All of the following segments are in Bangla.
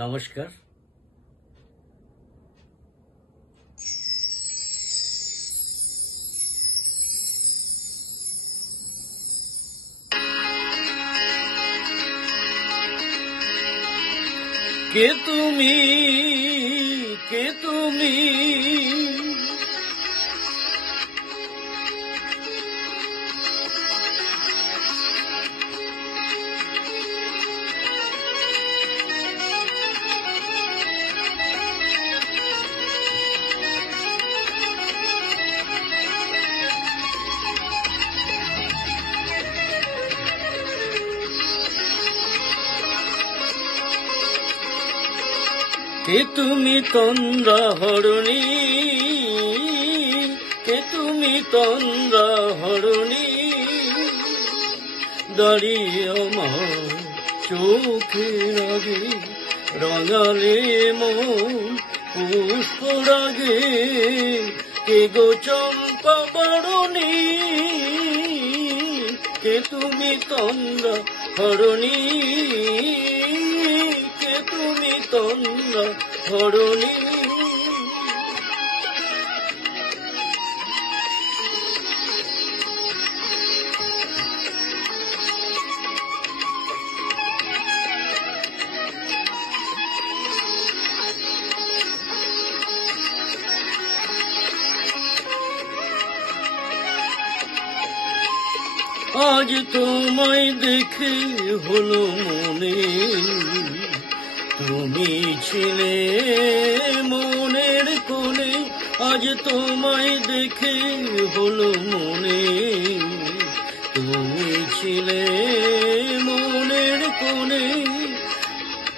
নমস্কার। কে তুমি, কে তুমি, কে তুমি তন্দ্রা হরণী, কে তুমি তন্দ্রা হরণী, দাঁড়িয়ে আমার চোখের আগে রাঙালে মন পুষ্পরাগে। কে গো চম্পা বরণী, কে তুমি তন্দ্রা হরণী, কে তুমি তন্দ্রা হরণী। আজ তোমায় দেখে হলো মনে, তুমি ছিলে মনের কোণে। আজ তোমায় দেখে হলো মনে, তুমি ছিলে মনের কোণে।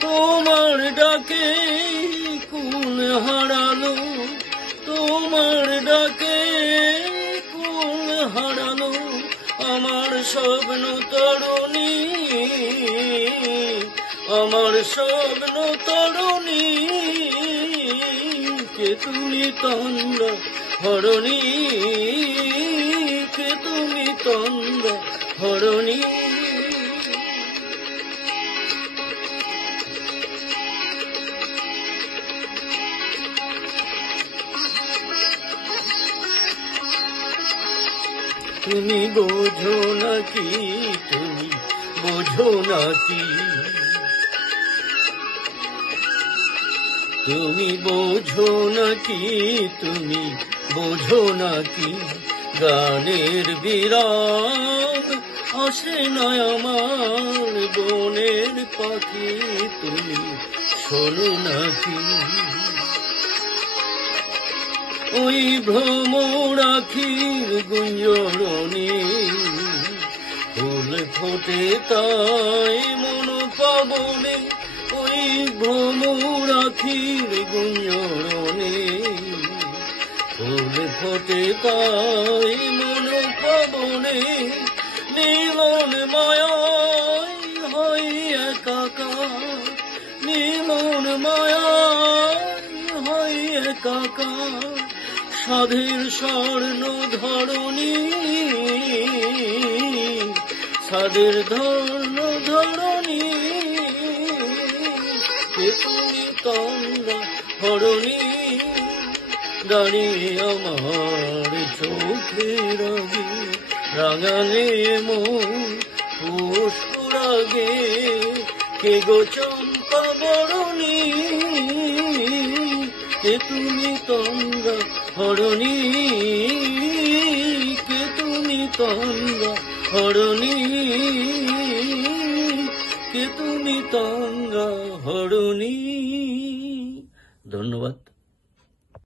তোমার ডাকে কুল হারালো, তোমার ডাকে কুল হারালো আমার স্বপ্ন তরুণী, আমার স্বপ্ন তরুণী। কে তুমি তন্দ্রা হরণী, কে তুমি তন্দ্রা হরণী। তুমি বোঝো নাকি, তুমি বোঝো নাকি, তুমি বোঝো নাকি, তুমি বোঝো নাকি, গানের বিরাম আসে না আমার বনের পাখি। তুমি শোনো নাকি, ওই ভ্রমর আখির গুঞ্জরণে ফুল ফোটে তাই মন পাবনে। ওই ভ্রমর আখির গুঞ্জরণে ফুল ফোটে তাই মন পাবনে। মিলন মায়ায় হয় একাকার, মিলন মায়ায় হয় একাকার। সাধের স্বর্ণ ধরণী, সাধের ধর্ণ ধরণী। কে তুমি তন্দ্রা হরণী, দাঁড়িয়ে আমার চোখের আগে রাঙালে মন পুষ্পরাগে। কে গো চম্পা বরণী, কে তুমি তন্দ্রা হরণী, কে তুমি তন্দ্রা হরণী, কে তুমি তন্দ্রা হরণী। ধন্যবাদ।